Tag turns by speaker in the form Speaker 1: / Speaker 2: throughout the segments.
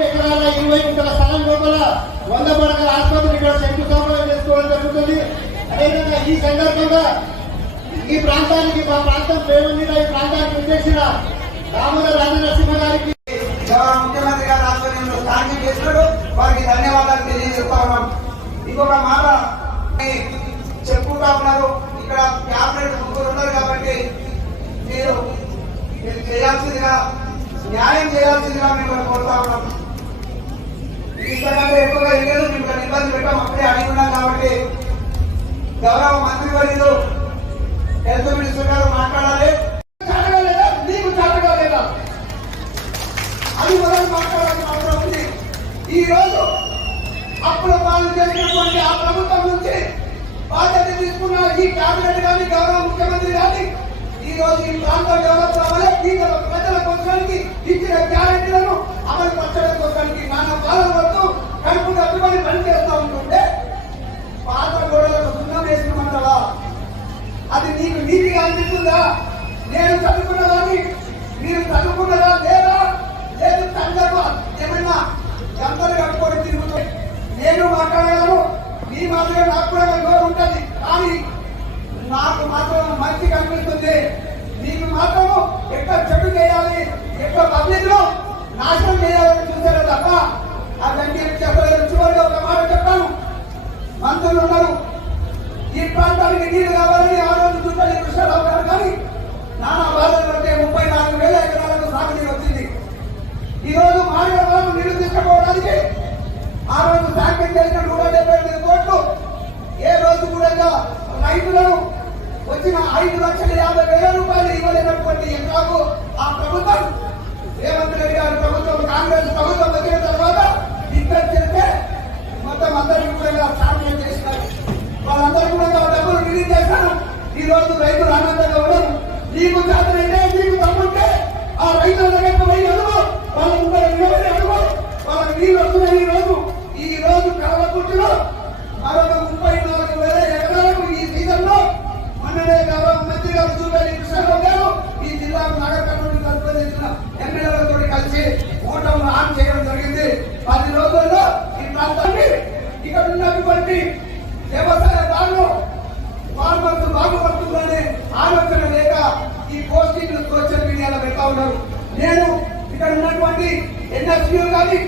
Speaker 1: ఎకరాల ఇరవై గుంటల స్థలం లోపల వంద పడకల ఆసుపత్రి ఇక్కడ శంకుస్థాపన చేసుకోవడం జరుగుతుంది. అదేవిధంగా ఈ సందర్భంగా ఈ ప్రాంతానికి మా ప్రాంతం పేరు మీద ఈ ప్రాంతానికి ఉద్దేశించిన రాముల రాజనరసింహ గారికి
Speaker 2: ముఖ్యమంత్రి గారి ఆధ్వర్యంలో స్థానం చేసినాడు వారికి ధన్యవాదాలు తెలియజేస్తా ఉన్నాం. ఇంకొక మాట చెప్పుకుంటా ఉన్నారు. ఇక్కడ క్యాబినెట్ ముగ్గురు ఉన్నారు కాబట్టి మీరు మీరు చేయాల్సిందిగా న్యాయం చేయాల్సిందిగా మిమ్మల్ని కోరుతా ఉన్నాం. ఇంతకంటే ఎక్కువగా ఇబ్బంది పెట్టాం అప్పుడే అడిగి ఉన్నాం కాబట్టి. గౌరవ మంత్రివర్యులు హెల్త్ మినిస్టర్ గారు మాట్లాడాలి.
Speaker 1: లేదా నీకు చాటగా లేదా
Speaker 2: అది మాట్లాడాల్సిన అవసరం ఉంది. ఈ రోజు అప్పుల పాలన చేసినటువంటి ఆ ప్రభుత్వం నుంచి బాధ్యత తీసుకున్న ఈ కేబినెట్ కానీ గౌరవ ముఖ్యమంత్రి కానీ ఈ రోజు ఈ ప్రాంతం డెవలప్ కావాలి. ఈ ప్రజల కోసానికి ఇచ్చిన గ్యారెంటీలను అమలు పరచడం కోసానికి నాన్న పాలన నేను చదువుకున్నదాన్ని మీరు చదువుకున్నదా లేదా? లేదు తండ్రి ఏమైనా గంటలు కట్టుకొని తిరుగుతుంది నేను మాట్లాడగలను? మీ మాత్రమే నాకు కూడా గౌరవం ఉంటుంది. కానీ నాకు మాత్రం మంచి కనిపిస్తుంది. మీకు మాత్రం ఎక్కడ చెడు చేయాలి ఎక్కడ పబ్లిక్లో నాశనం చేయాలని చూసారు తప్ప అదంటే చెప్పలేదు. చివరిగా ఒక మాట చెప్తాను మంత్రులు ఉన్నారు. ఈ ప్రాంతానికి నీళ్ళు కావాలి ఆ రోజు చుట్టూ కృష్ణరావు గారు కానీ నానా బాధలు పడితే ముప్పై నాలుగు వేల ఎకరాలకు సాగునీరు వచ్చింది ఈ రోజు మాడిన వాళ్ళు నీళ్ళు తీసుకుపోవడానికి ఆ రోజు శాంక్షన్ చేసిన నూట డెబ్బై ఎనిమిది కోట్లు. ఏ రోజు కూడా రైతులను వచ్చిన ఐదు లక్షల యాభై వేల రూపాయలు ఇవ్వలేనటువంటి ఎకరాకు ఆ ప్రభుత్వం. రేవంత్ రెడ్డి గారి ప్రభుత్వం కాంగ్రెస్ ప్రభుత్వం వచ్చిన తర్వాత ఇక్కడ చేస్తే మొత్తం అందరికీ కూడా సాధ్యం చేసినారు వాళ్ళందరూ కూడా డబ్బులు రిలీజ్ చేశారు ఈ రోజు రైతులు ఆనందంగా ఉన్నారు. నీకు చేతనైతే నీకు తమ్ముంటే ఆ రైతుల దగ్గర పోయి అడుగు వాళ్ళ ముందర నిలబడి ఈ రోజు ఈ రోజు కలవకుంటులో మరొక ముప్పై నాలుగు వేల ఎకరాలకు ఈ సీజన్లో మొన్ననే గౌరవ మంత్రి గారు చూపేది గారు ఈ జిల్లాకు నగర కమిటీ తరఫున చేసిన ఎమ్మెల్యేలతో కలిసి ఆన్ చేయడం జరిగింది. పది రోజుల్లో ఈ ప్రాంతాన్ని ఇక్కడ ఉన్నటువంటి వ్యవసాయదారులు ఫార్మర్స్ బాగుపడుతుందనే ఆలోచన లేక ఈ పోస్టింగ్ సోషల్ మీడియాలో పెడతా ఉన్నారు. నేను ఇక్కడ ఉన్నటువంటి ఎన్ఎస్యూ కానీ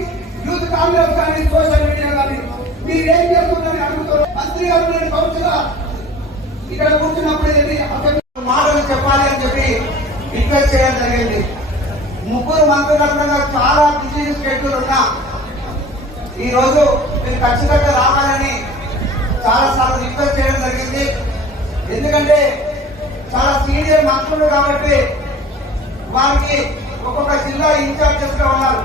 Speaker 2: యూత్ కాంగ్రెస్ కానీ సోషల్ మీడియా కానీ మీరు ఏం చేస్తున్నారని అడుగుతారు. మంత్రి గారు నేను కౌన్సిలర్ ఇక్కడ కూర్చున్నప్పుడు మాటలు చెప్పాలి అని చెప్పి రిక్వెస్ట్ చేయడం జరిగింది. ముగ్గురు మంత్రులు చాలా బిజీ షెడ్యూల్ ఉన్నా. ఈ రోజు మీరు ఖచ్చితంగా రావాలని చాలా సార్లు రిక్వెస్ట్ చేయడం జరిగింది. ఎందుకంటే చాలా సీనియర్ మంత్రులు కాబట్టి వారికి ఒక్కొక్క జిల్లా ఇన్ఛార్జెస్గా ఉన్నారు.